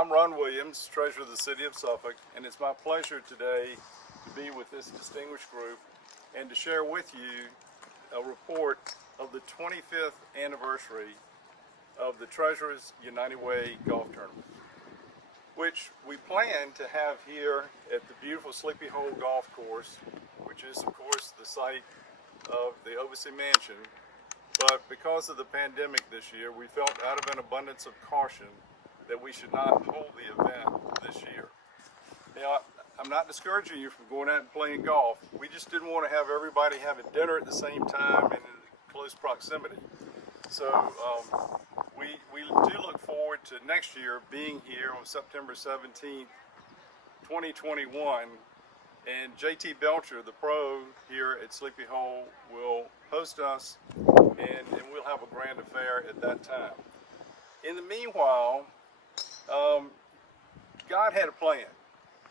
I'm Ron Williams, Treasurer of the City of Suffolk, and it's my pleasure today to be with this distinguished group and to share with you a report of the 25th anniversary of the Treasurers United Way Golf Tournament, which we plan to have here at the beautiful Sleepy Hole Golf Course, which is of course the site of the Oversea Mansion. But because of the pandemic this year, we felt out of an abundance of caution that we should not hold the event this year. Now, I'm not discouraging you from going out and playing golf. We just didn't want to have everybody having dinner at the same time and in close proximity. So we do look forward to next year being here on September 17th, 2021. And JT Belcher, the pro here at Sleepy Hole, will host us, and we'll have a grand affair at that time. In the meanwhile, God had a plan,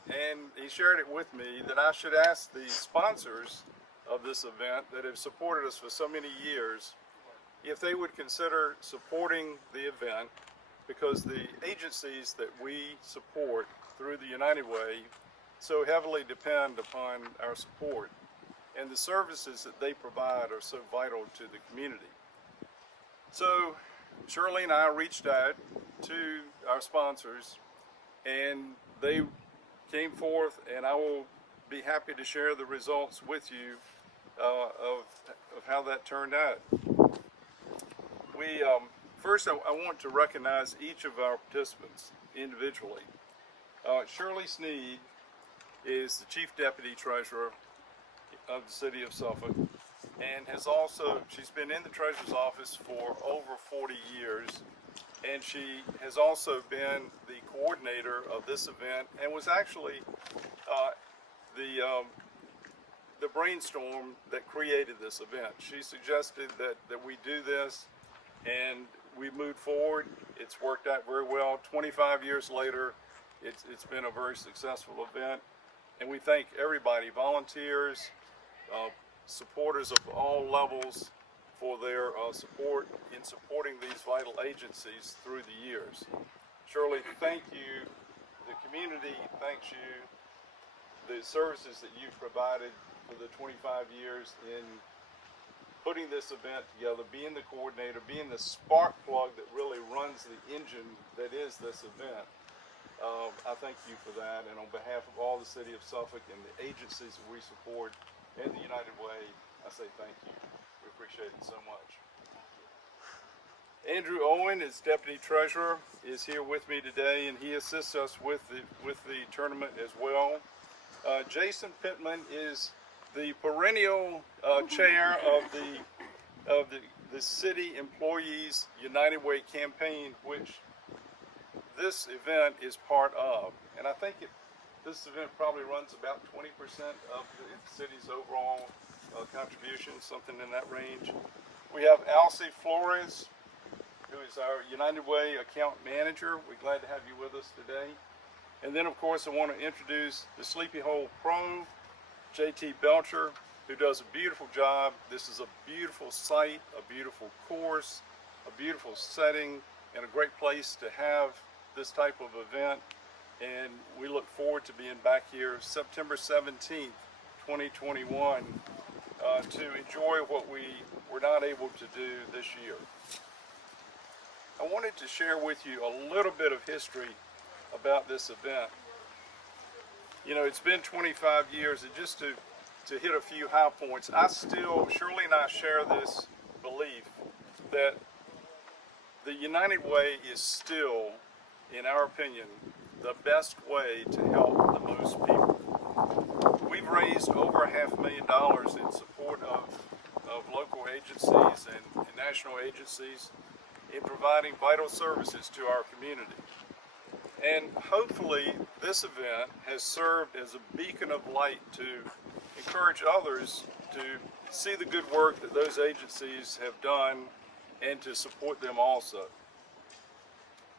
and He shared it with me that I should ask the sponsors of this event that have supported us for so many years if they would consider supporting the event, because the agencies that we support through the United Way so heavily depend upon our support, and the services that they provide are so vital to the community. So Shirley and I reached out to our sponsors, and they came forth, and I will be happy to share the results with you of how that turned out. First, I want to recognize each of our participants individually. Shirley Sneed is the Chief Deputy Treasurer of the City of Suffolk, and she's been in the Treasurer's office for over 40 years, and she has also been the coordinator of this event and was actually the brainstorm that created this event. She suggested that we do this, and we moved forward. It's worked out very well. 25 years later, it's been a very successful event. And we thank everybody, volunteers, supporters of all levels, for their support in supporting these vital agencies through the years. Shirley, thank you. The community thanks you. The services that you've provided for the 25 years in putting this event together, being the coordinator, being the spark plug that really runs the engine that is this event. I thank you for that, and on behalf of all the City of Suffolk and the agencies that we support and the United Way, I say thank you. We appreciate it so much. Andrew Owen, as Deputy Treasurer, is here with me today, and he assists us with the tournament as well. Jason Pittman is the perennial chair of the City Employees United Way campaign, which this event is part of, and I think this event probably runs about 20% of the city's overall contribution, something in that range. We have Alcy Flores, who is our United Way account manager. We're glad to have you with us today. And then, of course, I want to introduce the Sleepy Hole Pro, JT Belcher, who does a beautiful job. This is a beautiful site, a beautiful course, a beautiful setting, and a great place to have this type of event, and we look forward to being back here September 17th, 2021 to enjoy what we were not able to do this year. I wanted to share with you a little bit of history about this event. You know, it's been 25 years, and just to hit a few high points, Shirley and I share this belief that the United Way is still, in our opinion, the best way to help the most people. We've raised over $500,000 in support of local agencies and national agencies in providing vital services to our community. And hopefully this event has served as a beacon of light to encourage others to see the good work that those agencies have done and to support them also.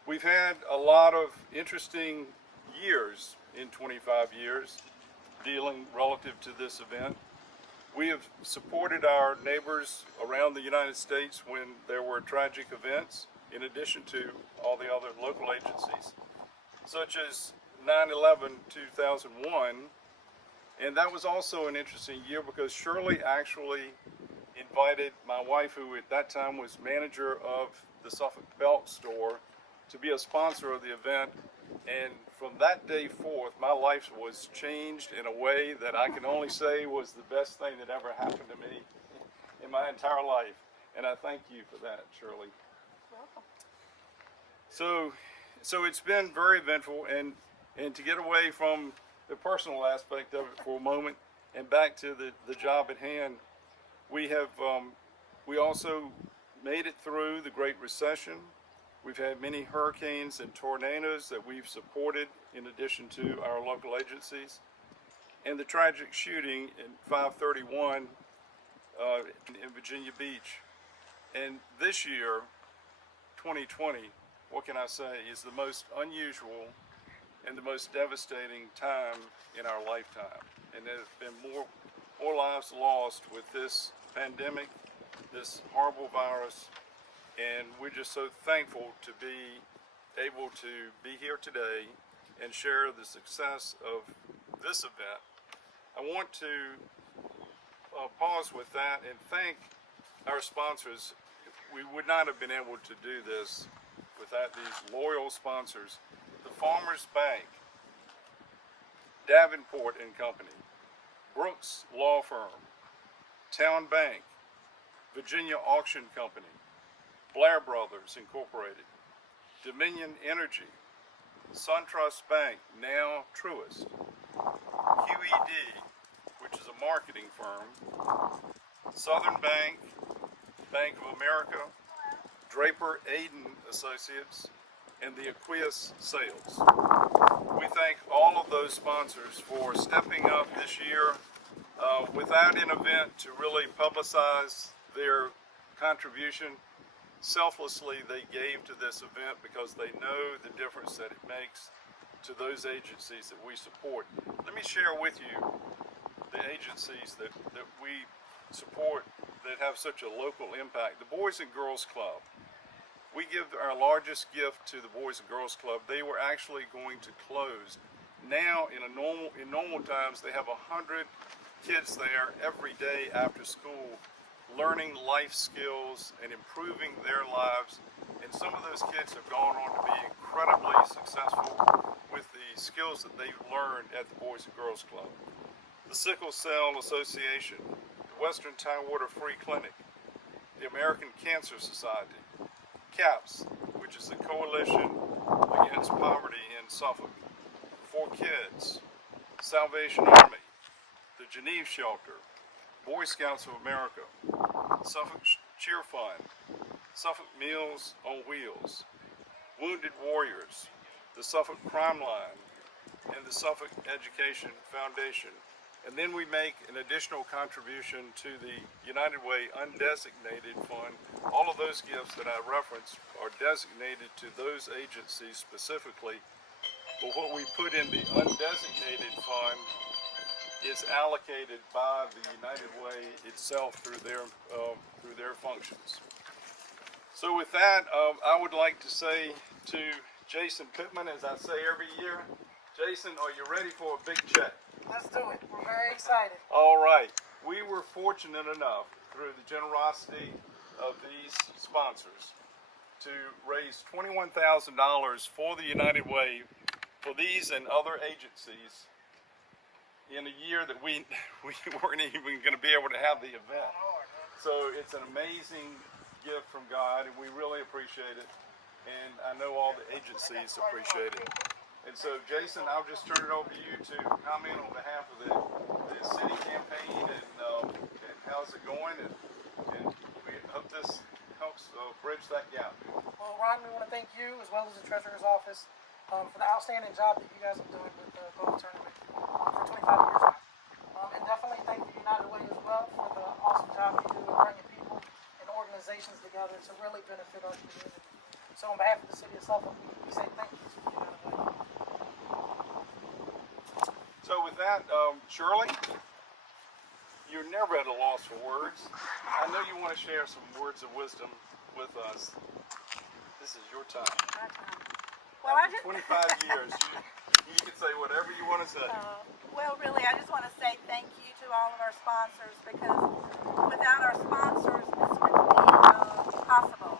We've had a lot of interesting years in 25 years dealing relative to this event. We have supported our neighbors around the United States when there were tragic events, in addition to all the other local agencies. such as 9/11/2001, and that was also an interesting year because Shirley actually invited my wife, who at that time was manager of the Suffolk Belt store, to be a sponsor of the event. And from that day forth, my life was changed in a way that I can only say was the best thing that ever happened to me in my entire life. And I thank you for that, Shirley. Welcome. So it's been very eventful, and to get away from the personal aspect of it for a moment and back to the job at hand, we also made it through the Great Recession. We've had many hurricanes and tornadoes that we've supported in addition to our local agencies, and the tragic shooting in 531 in Virginia Beach. And this year, 2020, what can I say, is the most unusual and the most devastating time in our lifetime. And there have been more lives lost with this pandemic, this horrible virus, and we're just so thankful to be able to be here today and share the success of this event. I want to pause with that and thank our sponsors. We would not have been able to do this without these loyal sponsors. The Farmers Bank, Davenport and Company, Brooks Law Firm, Town Bank, Virginia Auction Company, Blair Brothers Incorporated, Dominion Energy, SunTrust Bank, now Truist, QED, which is a marketing firm, Southern Bank, Bank of America, Draper Aden Associates, and the Aquias Sales. We thank all of those sponsors for stepping up this year without an event to really publicize their contribution. Selflessly, they gave to this event because they know the difference that it makes to those agencies that we support. Let me share with you the agencies that we support that have such a local impact. The Boys and Girls Club. We give our largest gift to the Boys and Girls Club. They were actually going to close. Now, in normal times, they have 100 kids there every day after school, learning life skills and improving their lives. And some of those kids have gone on to be incredibly successful with the skills that they've learned at the Boys and Girls Club. The Sickle Cell Association, the Western Tidewater Free Clinic, the American Cancer Society, CAPS, which is the Coalition Against Poverty in Suffolk, For Kids, Salvation Army, the Geneve Shelter, Boy Scouts of America, Suffolk Cheer Fund, Suffolk Meals on Wheels, Wounded Warriors, the Suffolk Crime Line, and the Suffolk Education Foundation. And then we make an additional contribution to the United Way Undesignated Fund. All of those gifts that I referenced are designated to those agencies specifically, but what we put in the Undesignated Fund is allocated by the United Way itself through their functions. So with that, I would like to say to Jason Pittman, as I say every year, Jason, are you ready for a big check? Let's do it. We're very excited. All right. We were fortunate enough, through the generosity of these sponsors, to raise $21,000 for the United Way for these and other agencies in a year that we weren't even going to be able to have the event. So it's an amazing gift from God, and we really appreciate it. And I know all the agencies appreciate it. And so, Jason, I'll just turn it over to you to comment on behalf of the city campaign and how's it going, and we hope this helps bridge that gap. Well, Ron, we want to thank you as well as the Treasurer's Office for the outstanding job that you guys have done with the golf tournament for 25 years now. And definitely thank the United Way as well for the awesome job you do in bringing people and organizations together to really benefit our community. So on behalf of the city of Suffolk, we say thank you to the United Way. So with that, Shirley, you're never at a loss for words. I know you want to share some words of wisdom with us. This is your time. My time. Well, I After just 25 years, you can say whatever you want to say. well, really, I just want to say thank you to all of our sponsors, because without our sponsors, this wouldn't be possible.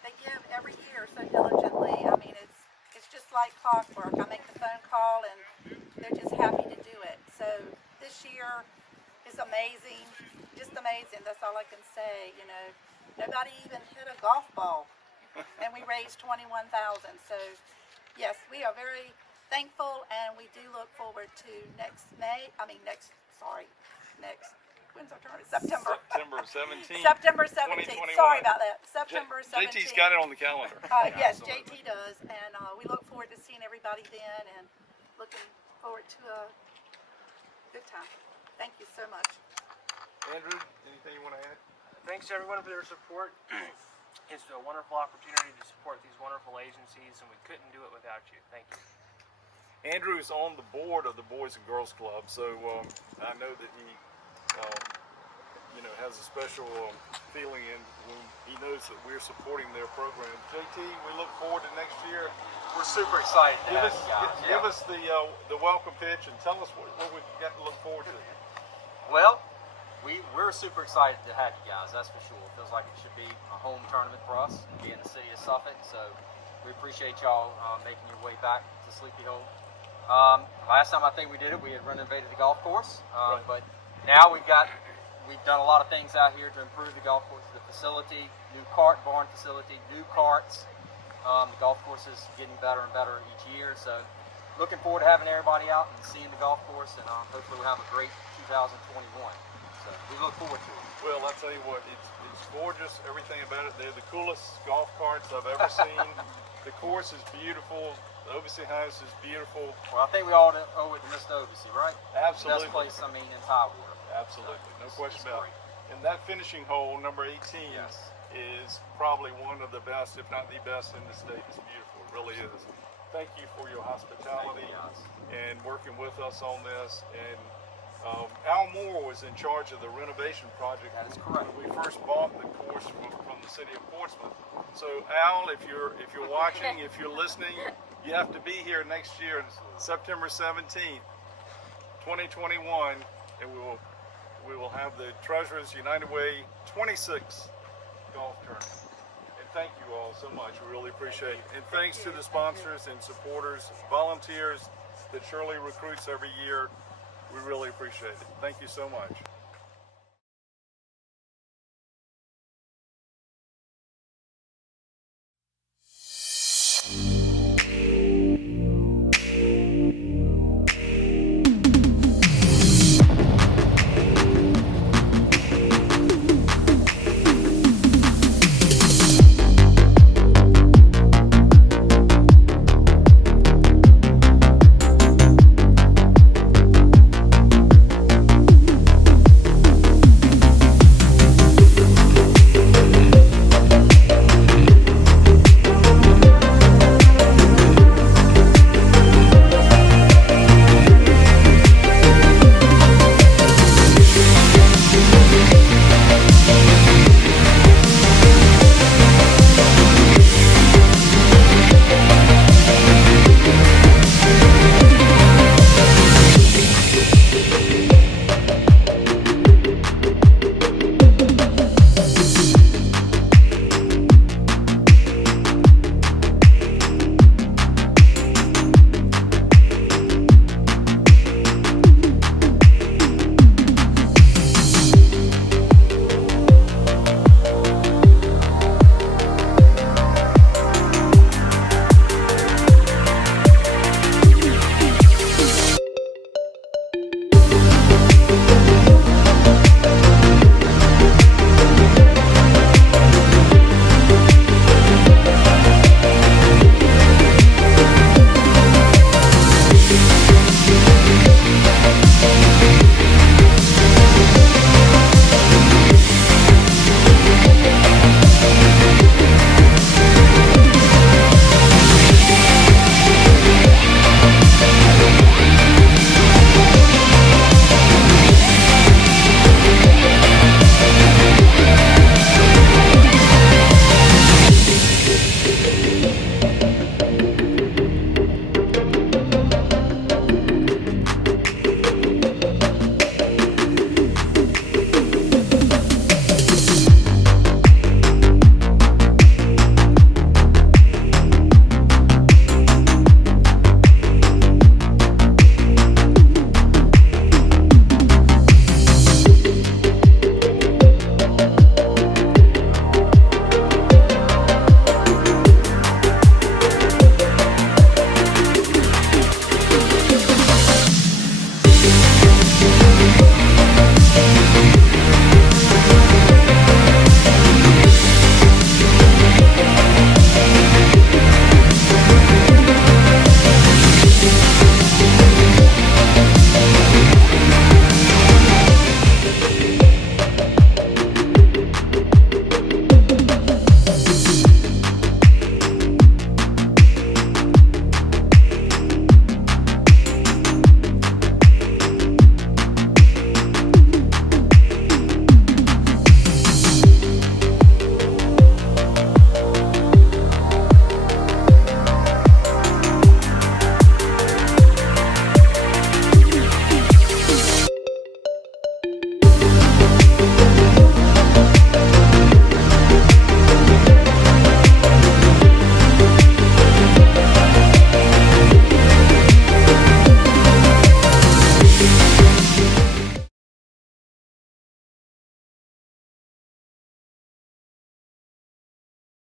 They give every year so diligently. I mean, it's just like clockwork. I make the phone call, and they're just happy to do it. So this year is amazing, just amazing. That's all I can say. You know, nobody even hit a golf ball, and we raised $21,000. So yes, we are very thankful, and we do look forward to next, when's our tournament? September. September 17th. September 17th. 2021. Sorry about that. September 17th. JT's got it on the calendar. Yes, JT does, and we look forward to seeing everybody then, and looking forward to a good time. Thank you so much. Andrew, anything you want to add? Thanks to everyone for their support. It's a wonderful opportunity to support these wonderful agencies, and we couldn't do it without you. Thank you. Andrew is on the board of the Boys and Girls Club, so I know that he, has a special feeling in when he knows that we're supporting their program. JT, we look forward to next year. We're super excited to Give have us, you guys. give us the welcome pitch and tell us what we've got to look forward to. Well, we're super excited to have you guys, that's for sure. It feels like it should be a home tournament for us, being the city of Suffolk, so we appreciate y'all making your way back to Sleepy Hole. Last time I think we did it, we had renovated the golf course, Right. but now we've done a lot of things out here to improve the golf course, the facility, new cart barn facility, new carts. The golf course is getting better and better each year, so looking forward to having everybody out and seeing the golf course, and hopefully we'll have a great 2021. So we look forward to it. Well, I tell you what, it's gorgeous. Everything about it. They're the coolest golf carts I've ever seen. The course is beautiful. The Obice House is beautiful. Well, I think we all owe it to Mr. Obice, right? Absolutely. Best place, in Tidewater. Absolutely, no question it's about great. it. And that finishing hole, number 18, Yes. is probably one of the best, if not the best, in the state. It's beautiful. It really is. Thank you for your hospitality Thank you, guys. and working with us on this. And Al Moore was in charge of the renovation project. That is correct. When we first bought the course from the city of Portsmouth. So Al, if you're watching, if you're listening, you have to be here next year, September 17th, 2021, and we will have the Treasurers United Way 26 golf tournament. And thank you all so much. We really appreciate it. And thanks to the sponsors and supporters, volunteers that Shirley recruits every year. We really appreciate it. Thank you so much.